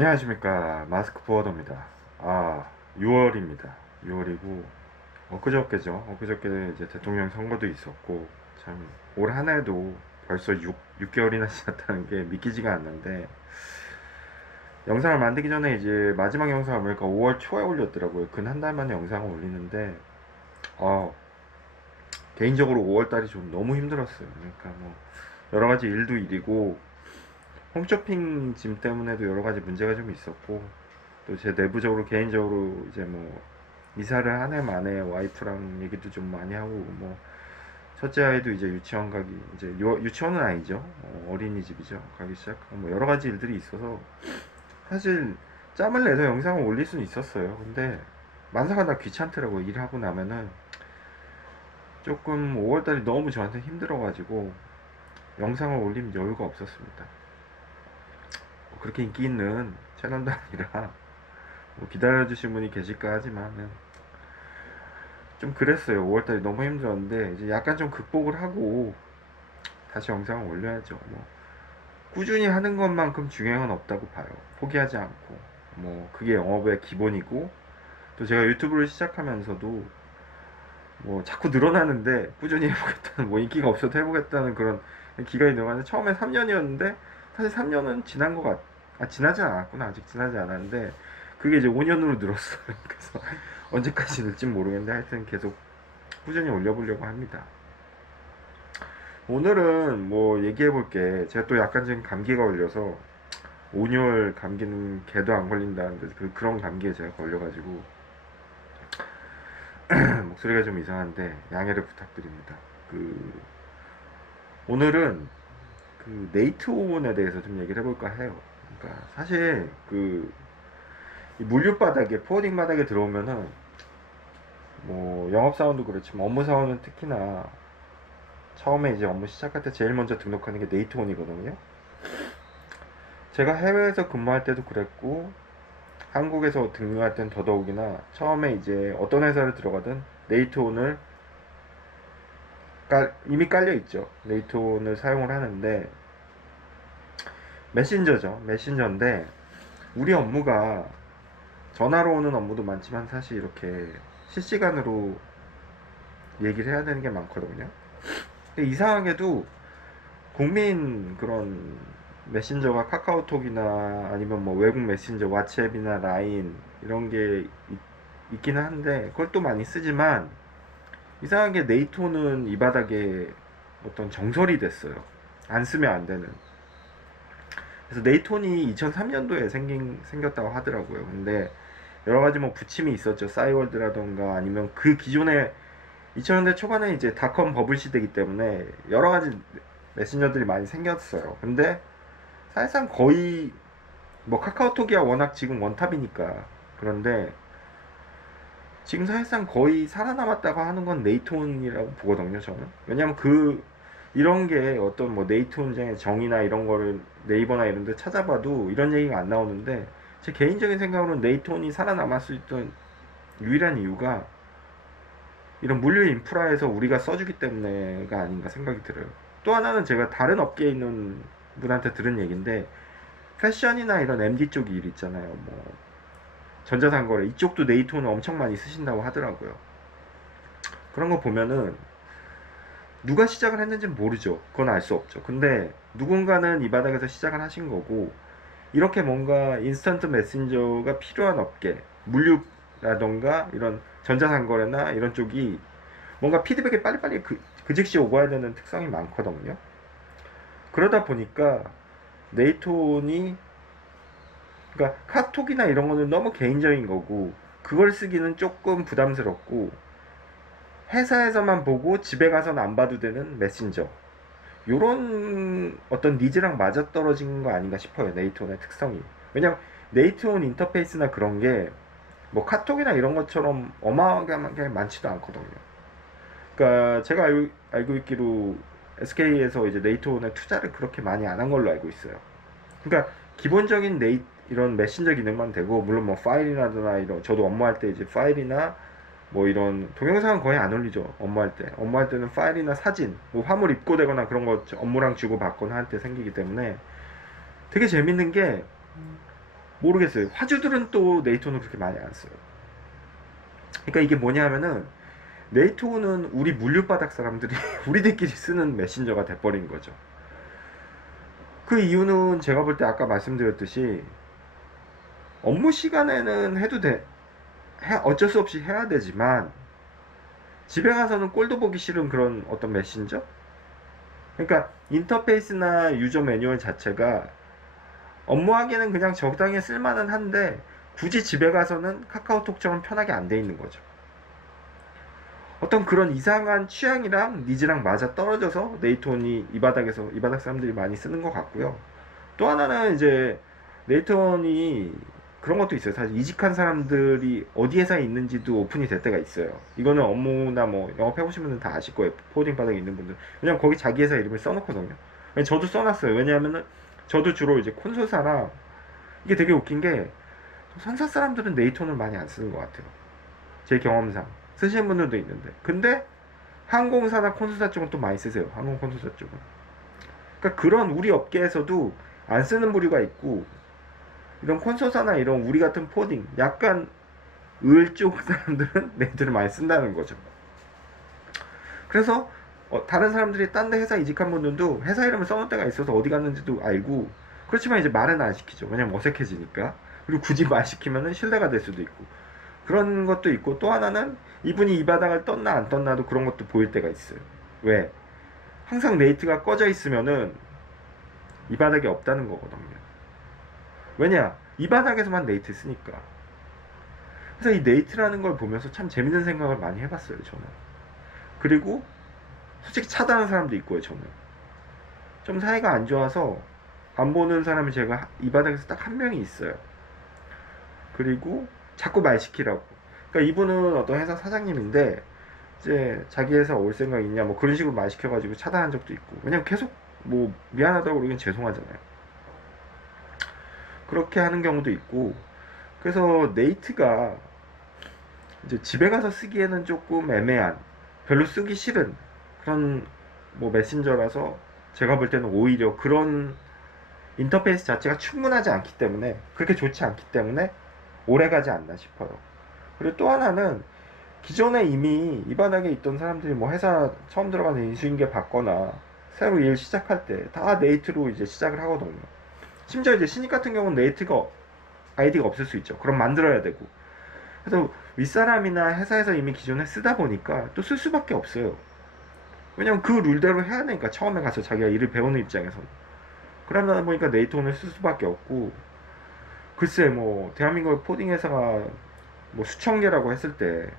안녕하십니까. 마스크 포워더입니다. 아 6월입니다. 6월이고 엊그저께죠. 엊그저께 이제 대통령 선거도 있었고 참 올 한 해도 벌써 6, 6개월이나 지났다는 게 믿기지가 않는데 영상을 만들기 전에 이제 마지막 영상을 보니까 5월 초에 올렸더라고요. 근 한 달 만에 영상을 올리는데 어 개인적으로 5월 달이 좀 너무 힘들었어요. 그러니까 뭐 여러 가지 일도 일이고 홈쇼핑 짐 때문에도 여러 가지 문제가 좀 있었고 또 제 내부적으로 개인적으로 이제 뭐 이사를 한 해 만에 와이프랑 얘기도 좀 많이 하고 뭐 첫째 아이도 이제 유치원 가기 이제 유, 유치원은 아니죠. 어, 어린이집이죠. 가기 시작하고 뭐 여러 가지 일들이 있어서 사실 짬을 내서 영상을 올릴 수는 있었어요. 근데 만사가 다 귀찮더라고 일하고 나면은. 조금 5월달이 너무 저한테 힘들어가지고 영상을 올릴 여유가 없었습니다. 뭐 그렇게 인기 있는 채널도 아니라 뭐 기다려주신 분이 계실까 하지만은 좀 그랬어요. 5월달이 너무 힘들었는데 이제 약간 좀 극복을 하고 다시 영상을 올려야죠. 뭐 꾸준히 하는 것만큼 중요한 건 없다고 봐요. 포기하지 않고 뭐 그게 영업의 기본이고 또 제가 유튜브를 시작하면서도 뭐 자꾸 늘어나는데 꾸준히 해보겠다는 뭐 인기가 없어도 해보겠다는 그런 기간이 늘어가는데 처음에 3년이었는데 사실 3년은 지난 것 같, 아, 지나지 않았구나. 아직 지나지 않았는데, 그게 이제 5년으로 늘었어요. 그래서 언제까지 늘지 모르겠는데, 하여튼 계속 꾸준히 올려보려고 합니다. 오늘은 뭐 얘기해 볼게. 제가 또 약간 지금 감기가 걸려서, 온열 감기는 개도 안 걸린다는데, 그, 그런 감기에 제가 걸려가지고, 목소리가 좀 이상한데, 양해를 부탁드립니다. 그, 오늘은 그 네이트온에 대해서 좀 얘기를 해볼까 해요. 그러니까 사실 그이 물류 바닥에 포워딩 바닥에 들어오면은 뭐 영업 사원도 그렇지만 업무 사원은 특히나 처음에 이제 업무 시작할 때 제일 먼저 등록하는 게 네이트 온이거든요. 제가 해외에서 근무할 때도 그랬고 한국에서 등록할 때는 더더욱이나 처음에 이제 어떤 회사를 들어가든 네이트 온을 깔- 이미 깔려 있죠. 네이트온을 사용을 하는데 메신저죠. 메신저인데 우리 업무가 전화로 오는 업무도 많지만 사실 이렇게 실시간으로 얘기를 해야 되는 게 많거든요. 근데 이상하게도 국민 그런 메신저가 카카오톡이나 아니면 뭐 외국 메신저 왓츠앱이나 라인 이런 게 있, 있기는 한데 그걸 또 많이 쓰지만 이상하게 네이토는 이 바닥에 어떤 정설이 됐어요. 안 쓰면 안 되는. 그래서 네이톤이 2003년도에 생긴, 생겼다고 하더라고요. 근데 여러 가지 뭐 부침이 있었죠. 싸이월드라던가 아니면 그 기존에 2000년대 초반에 이제 닷컴 버블 시대이기 때문에 여러 가지 메신저들이 많이 생겼어요. 근데 사실상 거의 뭐 카카오톡이야 워낙 지금 원탑이니까 그런데 지금 사실상 거의 살아남았다고 하는 건 네이톤이라고 보거든요, 저는. 왜냐면 그, 이런 게 어떤 뭐 네이톤의 정의나 이런 거를 네이버나 이런 데 찾아봐도 이런 얘기가 안 나오는데, 제 개인적인 생각으로는 네이톤이 살아남을 수 있던 유일한 이유가 이런 물류 인프라에서 우리가 써주기 때문에가 아닌가 생각이 들어요. 또 하나는 제가 다른 업계에 있는 분한테 들은 얘기인데, 패션이나 이런 MD 쪽 일 있잖아요. 뭐, 전자상거래 이쪽도 네이토는 엄청 많이 쓰신다고 하더라고요. 그런 거 보면은 누가 시작을 했는지 모르죠. 그건 알 수 없죠. 근데 누군가는 이 바닥에서 시작을 하신 거고 이렇게 뭔가 인스턴트 메신저가 필요한 업계, 물류라던가 이런 전자상거래나 이런 쪽이 뭔가 피드백이 빨리빨리 그, 그 즉시 오가야 되는 특성이 많거든요. 그러다 보니까 네이톤이 그러니까 카톡이나 이런 거는 너무 개인적인 거고 그걸 쓰기는 조금 부담스럽고 회사에서만 보고 집에 가서는 안 봐도 되는 메신저. 요런 어떤 니즈랑 맞아떨어진 거 아닌가 싶어요 네이트온의 특성이. 왜냐면 네이트온 인터페이스나 그런 게 뭐 카톡이나 이런 것처럼 어마어마하게 많지도 않거든요. 그러니까 제가 알, 알고 있기로 SK에서 이제 네이트온에 투자를 그렇게 많이 안 한 걸로 알고 있어요. 그러니까 기본적인 네이 이런 메신저 기능만 되고 물론 뭐 파일이나 이런 저도 업무할 때 이제 파일이나 뭐 이런 동영상은 거의 안 올리죠 업무할 때 업무할 때는 파일이나 사진 뭐 화물 입고되거나 그런 거 업무랑 주고 받거나 할 때 생기기 때문에 되게 재밌는 게 모르겠어요. 화주들은 또 네이톤을 그렇게 많이 안 써요. 그러니까 이게 뭐냐면은 네이톤은 우리 물류바닥 사람들이 우리들끼리 쓰는 메신저가 돼버린 거죠. 그 이유는 제가 볼 때 아까 말씀드렸듯이 업무 시간에는 해도 돼. 해- 어쩔 수 없이 해야 되지만 집에 가서는 꼴도 보기 싫은 그런 어떤 메신저? 그러니까 인터페이스나 유저 매뉴얼 자체가 업무하기에는 그냥 적당히 쓸만은 한데 굳이 집에 가서는 카카오톡처럼 편하게 안 돼 있는 거죠. 어떤 그런 이상한 취향이랑 니즈랑 맞아 떨어져서 네이톤이 이 바닥에서 이 바닥 사람들이 많이 쓰는 것 같고요. 또 하나는 이제 네이톤이 그런 것도 있어요. 사실 이직한 사람들이 어디 회사에 있는지도 오픈이 될 때가 있어요. 이거는 업무나 뭐 영업해보신 분들은 다 아실 거예요. 포딩 바닥에 있는 분들. 왜냐면 거기 자기 회사 이름을 써놓거든요. 저도 써놨어요. 왜냐하면은 저도 주로 이제 콘솔사랑 이게 되게 웃긴 게 선사 사람들은 네이톤을 많이 안 쓰는 것 같아요. 제 경험상 쓰시는 분들도 있는데 근데 항공사나 콘솔사 쪽은 또 많이 쓰세요. 항공 콘솔사 쪽은. 그러니까 그런 우리 업계에서도 안 쓰는 부류가 있고 이런 콘솔사나 이런 우리 같은 포딩 약간 을 쪽 사람들은 네이트를 많이 쓴다는 거죠. 그래서 어, 다른 사람들이 딴 데 회사 이직한 분들도 회사 이름을 써놓은 때가 있어서 어디 갔는지도 알고 그렇지만 이제 말은 안 시키죠. 왜냐면 어색해지니까. 그리고 굳이 말 시키면은 신뢰가 될 수도 있고 그런 것도 있고 또 하나는 이분이 이 바닥을 떴나 안 떴나도 그런 것도 보일 때가 있어요. 왜? 항상 네이트가 꺼져 있으면은 이 바닥이 없다는 거거든요. 왜냐? 이 바닥에서만 네이트 쓰니까. 그래서 이 네이트라는 걸 보면서 참 재밌는 생각을 많이 해봤어요, 저는. 그리고 솔직히 차단하는 사람도 있고요, 저는. 좀 사이가 안 좋아서 안 보는 사람이 제가 이 바닥에서 딱 한 명이 있어요. 그리고 자꾸 말 시키라고. 그러니까 이분은 어떤 회사 사장님인데 이제 자기 회사 올 생각 있냐 뭐 그런 식으로 말 시켜가지고 차단한 적도 있고. 왜냐면 계속 뭐 미안하다고 그러긴 죄송하잖아요. 그렇게 하는 경우도 있고. 그래서 네이트가 이제 집에 가서 쓰기에는 조금 애매한, 별로 쓰기 싫은 그런 뭐 메신저라서 제가 볼 때는 오히려 그런 인터페이스 자체가 충분하지 않기 때문에 그렇게 좋지 않기 때문에 오래 가지 않나 싶어요. 그리고 또 하나는 기존에 이미 이 바닥에 있던 사람들이 뭐 회사 처음 들어가서 인수인계 받거나 새로 일 시작할 때 다 네이트로 이제 시작을 하거든요. 심지어 이제 신입 같은 경우는 네이트가 아이디가 없을 수 있죠. 그럼 만들어야 되고. 그래서 윗사람이나 회사에서 이미 기존에 쓰다 보니까 또 쓸 수밖에 없어요. 왜냐면 그 룰대로 해야 되니까 처음에 가서 자기가 일을 배우는 입장에서는. 그러다 보니까 네이톤을 쓸 수밖에 없고 글쎄 뭐 대한민국 포딩 회사가 뭐 수천 개라고 했을 때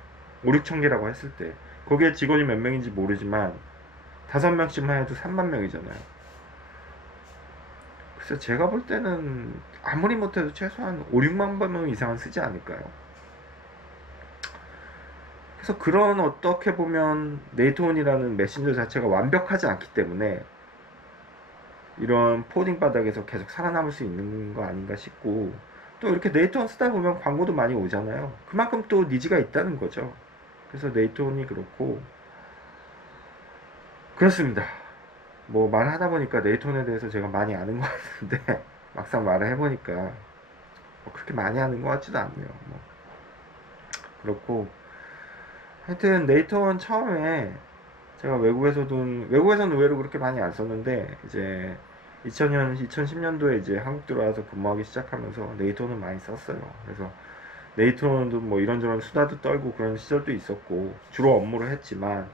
5, 6천 개라고 했을 때 거기에 직원이 몇 명인지 모르지만 다섯 명씩만 해도 3만 명이잖아요. 글쎄 제가 볼 때는 아무리 못해도 최소한 5, 6만 명 이상은 쓰지 않을까요? 그래서 그런 어떻게 보면 네이트온이라는 메신저 자체가 완벽하지 않기 때문에 이런 포딩 바닥에서 계속 살아남을 수 있는 거 아닌가 싶고 또 이렇게 네이트온 쓰다 보면 광고도 많이 오잖아요. 그만큼 또 니즈가 있다는 거죠. 그래서 네이트온이 그렇고 그렇습니다. 뭐 말하다 보니까 네이톤에 대해서 제가 많이 아는 것 같은데 막상 말을 해보니까 뭐 그렇게 많이 아는 것 같지도 않네요. 뭐 그렇고 하여튼 네이톤 처음에 제가 외국에서도 외국에서는 의외로 그렇게 많이 안 썼는데 이제 2000년 2010년도에 이제 한국 들어와서 근무하기 시작하면서 네이톤을 많이 썼어요. 그래서 네이톤도 뭐 이런저런 수다도 떨고 그런 시절도 있었고 주로 업무를 했지만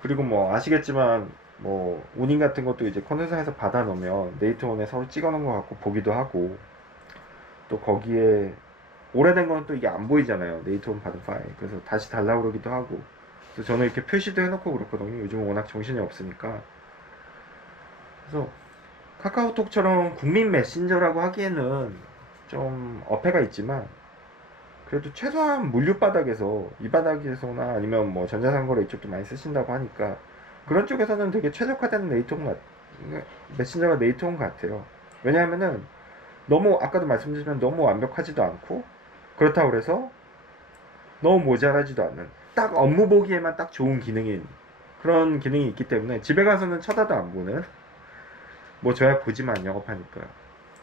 그리고 뭐 아시겠지만 뭐 운임 같은 것도 이제 컨텐츠에서 받아 놓으면 네이트온에 서로 찍어 놓은 것 같고 보기도 하고. 또 거기에 오래된 거는 또 이게 안 보이잖아요 네이트온 받은 파일. 그래서 다시 달라고 그러기도 하고. 그래서 저는 이렇게 표시도 해놓고 그렇거든요. 요즘은 워낙 정신이 없으니까. 그래서 카카오톡처럼 국민 메신저라고 하기에는 좀 어폐가 있지만 그래도 최소한 물류 바닥에서 이 바닥에서나 아니면 뭐 전자상거래 이쪽도 많이 쓰신다고 하니까 그런 쪽에서는 되게 최적화된 네이트홈 같 메신저가 네이트홈 같아요. 왜냐하면은 너무 아까도 말씀드렸지만 너무 완벽하지도 않고 그렇다고 그래서 너무 모자라지도 않는 딱 업무 보기에만 딱 좋은 기능인 그런 기능이 있기 때문에 집에 가서는 쳐다도 안 보는 뭐 저야 보지만 영업하니까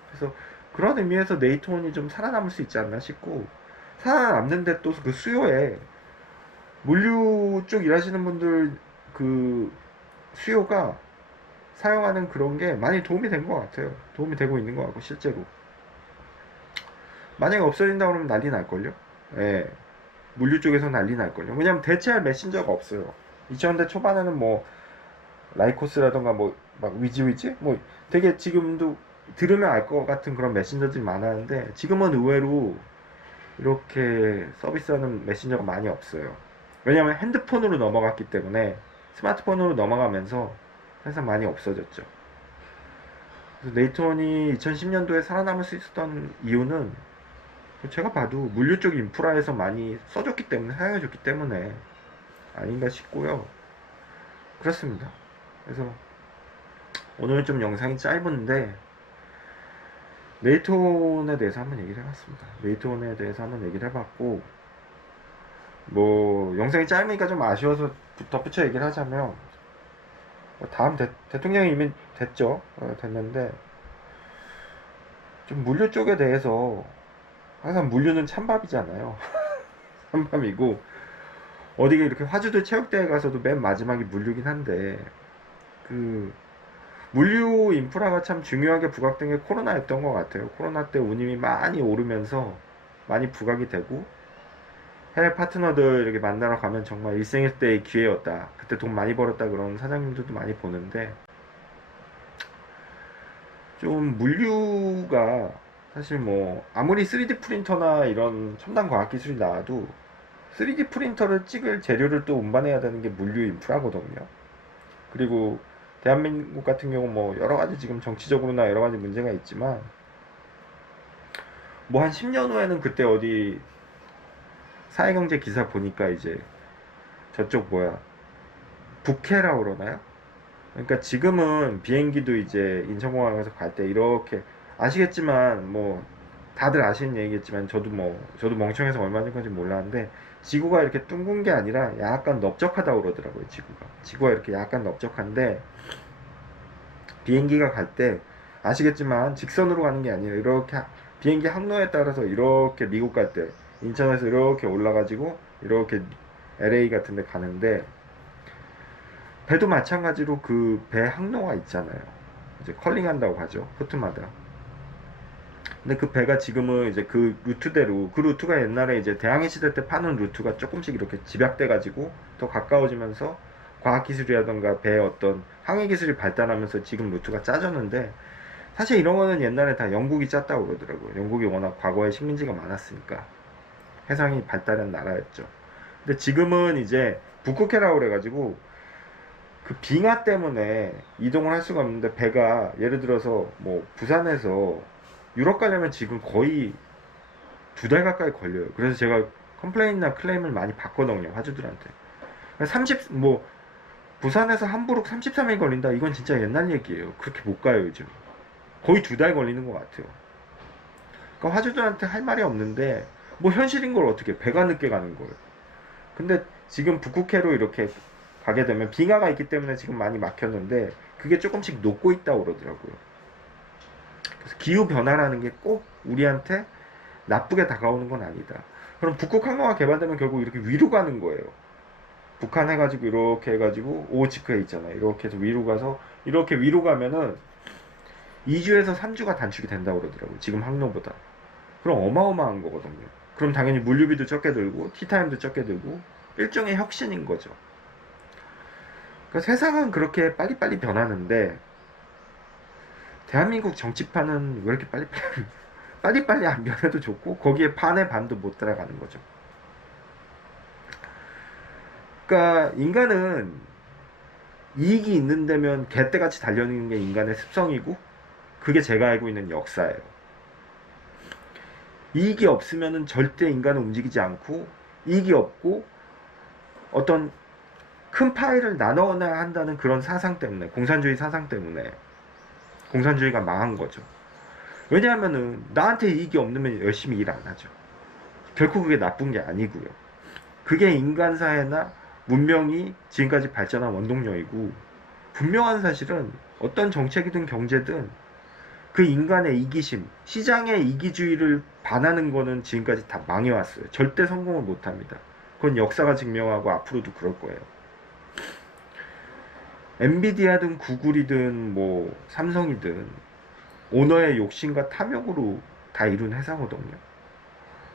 그래서 그런 의미에서 네이트온이 좀 살아남을 수 있지 않나 싶고 살아남는데 또 그 수요에 물류 쪽 일하시는 분들 그 수요가 사용하는 그런 게 많이 도움이 된 것 같아요. 도움이 되고 있는 것 같고 실제로 만약에 없어진다 그러면 난리 날걸요. 예. 물류 쪽에서 난리 날걸요. 왜냐면 대체할 메신저가 없어요. 2000년대 초반에는 뭐 라이코스라던가 뭐 막 위지위지 뭐 되게 지금도 들으면 알 것 같은 그런 메신저들이 많았는데 지금은 의외로 이렇게 서비스하는 메신저가 많이 없어요. 왜냐하면 핸드폰으로 넘어갔기 때문에 스마트폰으로 넘어가면서 사실상 많이 없어졌죠. 그래서 네이트원이 2010년도에 살아남을 수 있었던 이유는 제가 봐도 물류 쪽 인프라에서 많이 써줬기 때문에 사용해줬기 때문에 아닌가 싶고요. 그렇습니다. 그래서 오늘 좀 영상이 짧은데 네이톤에 대해서 한번 얘기를 해봤습니다. 네이톤에 대해서 한번 얘기를 해봤고 뭐 영상이 짧으니까 좀 아쉬워서 덧붙여 얘기를 하자면 뭐 다음 대, 대통령이 이미 됐죠. 어, 됐는데 좀 물류 쪽에 대해서 항상 물류는 찬밥이잖아요. 찬밥이고 어디에 이렇게 화주들 체육대회 가서도 맨 마지막이 물류긴 한데 그 물류 인프라가 참 중요하게 부각된 게 코로나였던 것 같아요. 코로나 때 운임이 많이 오르면서 많이 부각이 되고 해외 파트너들 이렇게 만나러 가면 정말 일생일대의 기회였다. 그때 돈 많이 벌었다 그런 사장님들도 많이 보는데 좀 물류가 사실 뭐 아무리 3D 프린터나 이런 첨단 과학 기술이 나와도 3D 프린터를 찍을 재료를 또 운반해야 되는 게 물류 인프라거든요. 그리고 대한민국 같은 경우 뭐 여러 가지 지금 정치적으로나 여러 가지 문제가 있지만 뭐 한 10년 후에는 그때 어디 사회경제 기사 보니까 이제 저쪽 뭐야 북해라고 그러나요? 그러니까 지금은 비행기도 이제 인천공항에서 갈 때 이렇게 아시겠지만 뭐 다들 아시는 얘기겠지만 저도 뭐 저도 멍청해서 얼마 전까지 몰랐는데 지구가 이렇게 둥근 게 아니라 약간 넓적하다고 그러더라고요 지구가 지구가 이렇게 약간 넓적한데 비행기가 갈 때 아시겠지만 직선으로 가는 게 아니라 이렇게 하- 비행기 항로에 따라서 이렇게 미국 갈 때 인천에서 이렇게 올라가지고 이렇게 LA 같은 데 가는데 배도 마찬가지로 그 배 항로가 있잖아요. 이제 컬링 한다고 하죠. 포트마다. 근데 그 배가 지금은 이제 그 루트대로 그 루트가 옛날에 이제 대항해 시대 때 파는 루트가 조금씩 이렇게 집약돼 가지고 더 가까워지면서 과학 기술이라던가 배의 어떤 항해 기술이 발달하면서 지금 루트가 짜졌는데 사실 이런 거는 옛날에 다 영국이 짰다고 그러더라고요. 영국이 워낙 과거에 식민지가 많았으니까 해상이 발달한 나라였죠. 근데 지금은 이제 북극해라고 그래가지고 그 빙하 때문에 이동을 할 수가 없는데 배가 예를 들어서 뭐 부산에서 유럽 가려면 지금 거의 두 달 가까이 걸려요. 그래서 제가 컴플레인이나 클레임을 많이 받거든요. 화주들한테. 30, 뭐, 부산에서 함부르크 33일 걸린다. 이건 진짜 옛날 얘기예요. 그렇게 못 가요, 요즘. 거의 두 달 걸리는 것 같아요. 그러니까 화주들한테 할 말이 없는데, 뭐 현실인 걸 어떻게, 배가 늦게 가는 거예요. 근데 지금 북극해로 이렇게 가게 되면 빙하가 있기 때문에 지금 많이 막혔는데, 그게 조금씩 녹고 있다고 그러더라고요. 그래서 기후 변화라는 게 꼭 우리한테 나쁘게 다가오는 건 아니다. 그럼 북극 항로가 개발되면 결국 이렇게 위로 가는 거예요. 북한 해가지고 이렇게 해가지고 오호츠크에 있잖아요. 이렇게 해서 위로 가서 이렇게 위로 가면은 2주에서 3주가 단축이 된다고 그러더라고요. 지금 항로보다. 그럼 어마어마한 거거든요. 그럼 당연히 물류비도 적게 들고 티타임도 적게 들고 일종의 혁신인 거죠. 그러니까 세상은 그렇게 빨리빨리 변하는데 대한민국 정치판은 왜 이렇게 빨리빨리 빨리빨리 안 변해도 좋고 거기에 반의 반도 못 따라가는 거죠. 그러니까 인간은 이익이 있는 데면 개떼같이 달려있는 게 인간의 습성이고 그게 제가 알고 있는 역사예요. 이익이 없으면은 절대 인간은 움직이지 않고 이익이 없고 어떤 큰 파일을 나눠야 한다는 그런 사상 때문에 공산주의 사상 때문에 공산주의가 망한 거죠. 왜냐하면은 나한테 이익이 없으면 열심히 일 안 하죠. 결코 그게 나쁜 게 아니고요. 그게 인간 사회나 문명이 지금까지 발전한 원동력이고 분명한 사실은 어떤 정책이든 경제든 그 인간의 이기심, 시장의 이기주의를 반하는 거는 지금까지 다 망해왔어요. 절대 성공을 못합니다. 그건 역사가 증명하고 앞으로도 그럴 거예요. 엔비디아든 구글이든 뭐 삼성이든 오너의 욕심과 탐욕으로 다 이룬 회사거든요.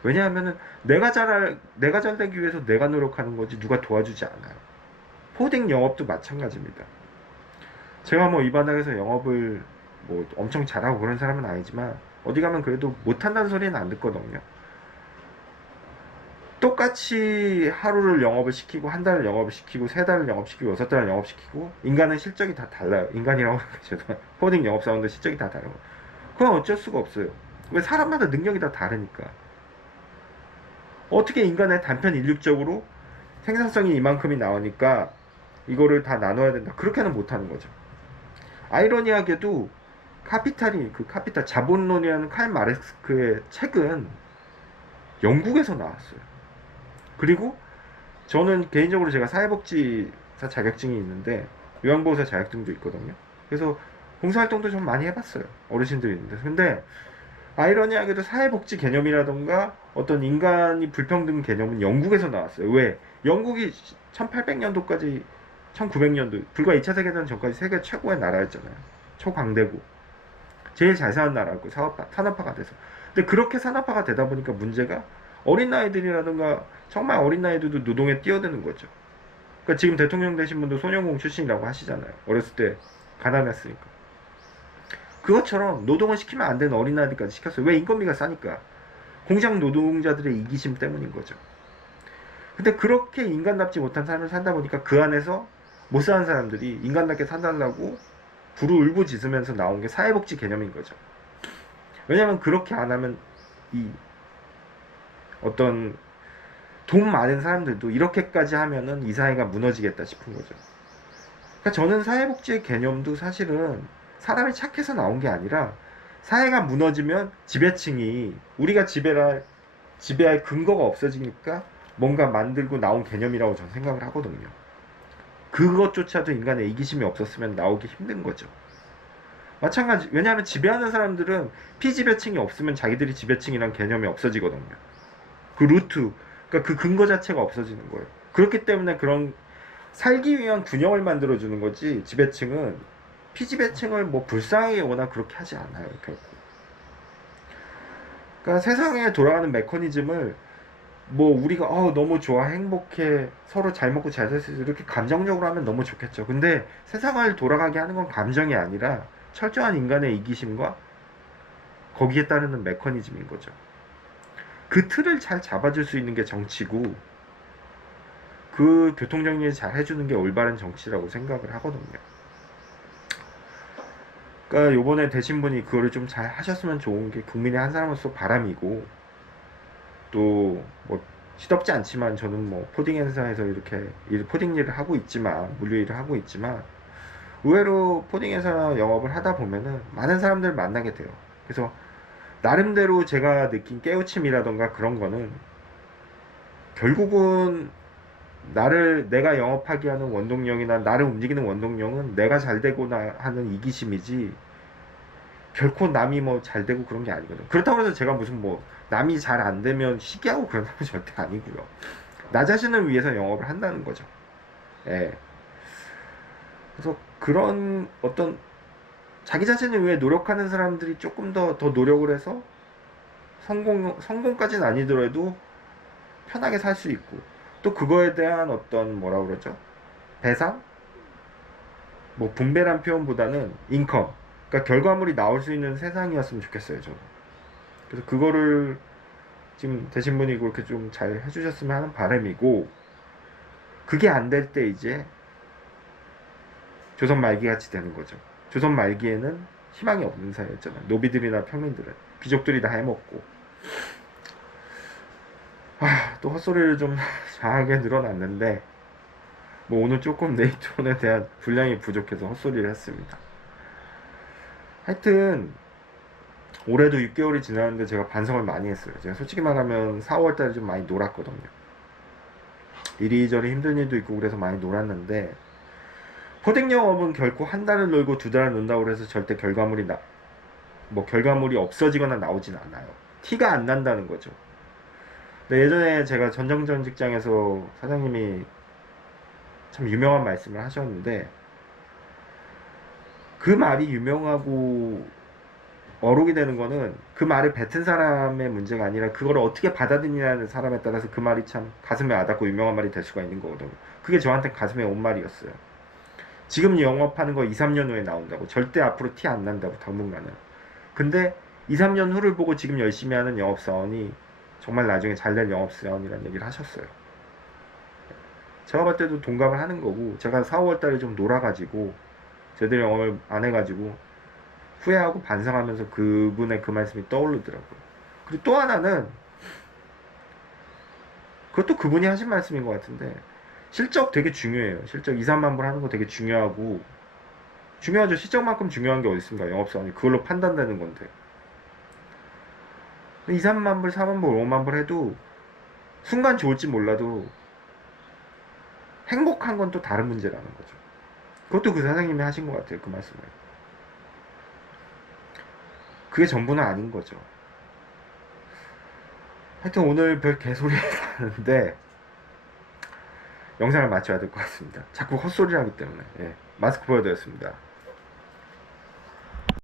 왜냐하면은 내가 잘 내가 잘 되기 위해서 내가 노력하는 거지 누가 도와주지 않아요. 포딩 영업도 마찬가지입니다. 제가 뭐 이 바닥에서 영업을 뭐 엄청 잘하고 그런 사람은 아니지만 어디 가면 그래도 못한다는 소리는 안 듣거든요. 똑같이 하루를 영업을 시키고 한 달을 영업을 시키고 세 달을 영업시키고 여섯 달을 영업시키고 인간은 실적이 다 달라요. 인간이라고 죄송해요. 코딩 영업사원도 실적이 다 다르고 그건 어쩔 수가 없어요. 왜 사람마다 능력이 다 다르니까. 어떻게 인간의 단편 일률적으로 생산성이 이만큼이 나오니까 이거를 다 나눠야 된다. 그렇게는 못하는 거죠. 아이러니하게도 카피탈이 그 카피탈 자본론이라는 칼 마르크스의 책은 영국에서 나왔어요. 그리고 저는 개인적으로 제가 사회복지사 자격증이 있는데 요양보호사 자격증도 있거든요. 그래서 봉사활동도 좀 많이 해봤어요. 어르신들이 있는데. 근데 아이러니하게도 사회복지 개념이라던가 어떤 인간이 불평등 개념은 영국에서 나왔어요. 왜? 영국이 1800년도까지 1900년도 불과 2차 세계대전 전까지 세계 최고의 나라였잖아요. 초강대국. 제일 잘 사는 나라고 사업화, 산업화가 돼서. 근데 그렇게 산업화가 되다 보니까 문제가 어린 아이들이라든가 정말 어린 아이들도 노동에 뛰어드는 거죠. 그러니까 지금 대통령 되신 분도 소년공 출신이라고 하시잖아요. 어렸을 때 가난했으니까. 그것처럼 노동을 시키면 안 되는 어린 아이들까지 시켰어요. 왜 인건비가 싸니까. 공장 노동자들의 이기심 때문인 거죠. 근데 그렇게 인간답지 못한 삶을 산다 보니까 그 안에서 못 사는 사람들이 인간답게 산다고 부르 울부짖으면서 나온 게 사회복지 개념인 거죠. 왜냐면 그렇게 안 하면 이 어떤 돈 많은 사람들도 이렇게까지 하면은 이 사회가 무너지겠다 싶은 거죠. 그러니까 저는 사회복지의 개념도 사실은 사람이 착해서 나온 게 아니라 사회가 무너지면 지배층이 우리가 지배할 지배할 근거가 없어지니까 뭔가 만들고 나온 개념이라고 저는 생각을 하거든요. 그것조차도 인간의 이기심이 없었으면 나오기 힘든 거죠. 마찬가지, 왜냐하면 지배하는 사람들은 피지배층이 없으면 자기들이 지배층이란 개념이 없어지거든요. 그 루트, 그러니까 그 근거 자체가 없어지는 거예요. 그렇기 때문에 그런 살기 위한 균형을 만들어 주는 거지, 지배층은 피지배층을 뭐 불쌍하게 오나 그렇게 하지 않아요, 결코. 그러니까 세상에 돌아가는 메커니즘을 뭐 우리가 어 너무 좋아 행복해 서로 잘 먹고 잘 살 수 있어 이렇게 감정적으로 하면 너무 좋겠죠 근데 세상을 돌아가게 하는 건 감정이 아니라 철저한 인간의 이기심과 거기에 따르는 메커니즘인 거죠. 그 틀을 잘 잡아줄 수 있는 게 정치고 그 교통정리를 잘 해주는 게 올바른 정치라고 생각을 하거든요. 그러니까 요번에 되신 분이 그거를 좀 잘 하셨으면 좋은 게 국민의 한 사람으로서 바람이고 또 뭐 시덥지 않지만 저는 뭐 포딩 회사에서 이렇게 일, 포딩 일을 하고 있지만 물류 일을 하고 있지만 의외로 포딩 회사 영업을 하다 보면은 많은 사람들을 만나게 돼요. 그래서 나름대로 제가 느낀 깨우침이라던가 그런 거는 결국은 나를 내가 영업하게 하는 원동력이나 나를 움직이는 원동력은 내가 잘 되고나 하는 이기심이지 결코 남이 뭐 잘 되고 그런 게 아니거든. 그렇다고 해서 제가 무슨 뭐 남이 잘 안 되면 시기하고 그런 사람은 절대 아니고요. 나 자신을 위해서 영업을 한다는 거죠. 예. 그래서 그런 어떤 자기 자신을 위해 노력하는 사람들이 조금 더, 더 노력을 해서 성공, 성공까지는 아니더라도 편하게 살 수 있고 또 그거에 대한 어떤 뭐라 그러죠? 배상? 뭐 분배란 표현보다는 인컴. 그러니까 결과물이 나올 수 있는 세상이었으면 좋겠어요, 저는. 그래서 그거를 지금 되신 분이 그렇게 좀 잘 해주셨으면 하는 바람이고 그게 안 될 때 이제 조선 말기 같이 되는 거죠. 조선 말기에는 희망이 없는 사회였잖아요. 노비들이나 평민들은 귀족들이 다 해먹고 아, 또 헛소리를 좀 장하게 늘어났는데 뭐 오늘 조금 네이트론에 대한 분량이 부족해서 헛소리를 했습니다. 하여튼 올해도 6개월이 지났는데 제가 반성을 많이 했어요. 제가 솔직히 말하면 4월 달에 좀 많이 놀았거든요. 이리저리 힘든 일도 있고 그래서 많이 놀았는데 포딩 영업은 결코 한 달을 놀고 두 달을 논다고 해서 절대 결과물이 나 뭐 결과물이 없어지거나 나오진 않아요. 티가 안 난다는 거죠. 근데 예전에 제가 전정전 직장에서 사장님이 참 유명한 말씀을 하셨는데 그 말이 유명하고 어록이 되는 거는 그 말을 뱉은 사람의 문제가 아니라 그걸 어떻게 받아들이냐는 사람에 따라서 그 말이 참 가슴에 와닿고 유명한 말이 될 수가 있는 거거든요. 그게 저한테 가슴에 온 말이었어요. 지금 영업하는 거 2, 3년 후에 나온다고. 절대 앞으로 티 안 난다고, 당분간은. 근데 2, 3년 후를 보고 지금 열심히 하는 영업사원이 정말 나중에 잘 될 영업사원이라는 얘기를 하셨어요. 제가 볼 때도 동감을 하는 거고, 제가 4, 5월 달에 좀 놀아가지고, 제대로 영업을 안 해가지고, 후회하고 반성하면서 그분의 그 말씀이 떠오르더라고요. 그리고 또 하나는, 그것도 그분이 하신 말씀인 것 같은데, 실적 되게 중요해요. 실적 2, 3만 불 하는 거 되게 중요하고, 중요하죠. 실적만큼 중요한 게 어디 있습니까? 영업사원이. 그걸로 판단되는 건데. 2, 3만 불, 4만 불, 5만 불 해도, 순간 좋을지 몰라도, 행복한 건 또 다른 문제라는 거죠. 그것도 그 사장님이 하신 것 같아요. 그 말씀을. 그게 전부는 아닌 거죠. 하여튼 오늘 별 개소리 하는데 영상을 마쳐야 될 것 같습니다. 자꾸 헛소리를 하기 때문에 예, 마스크 보여드렸습니다.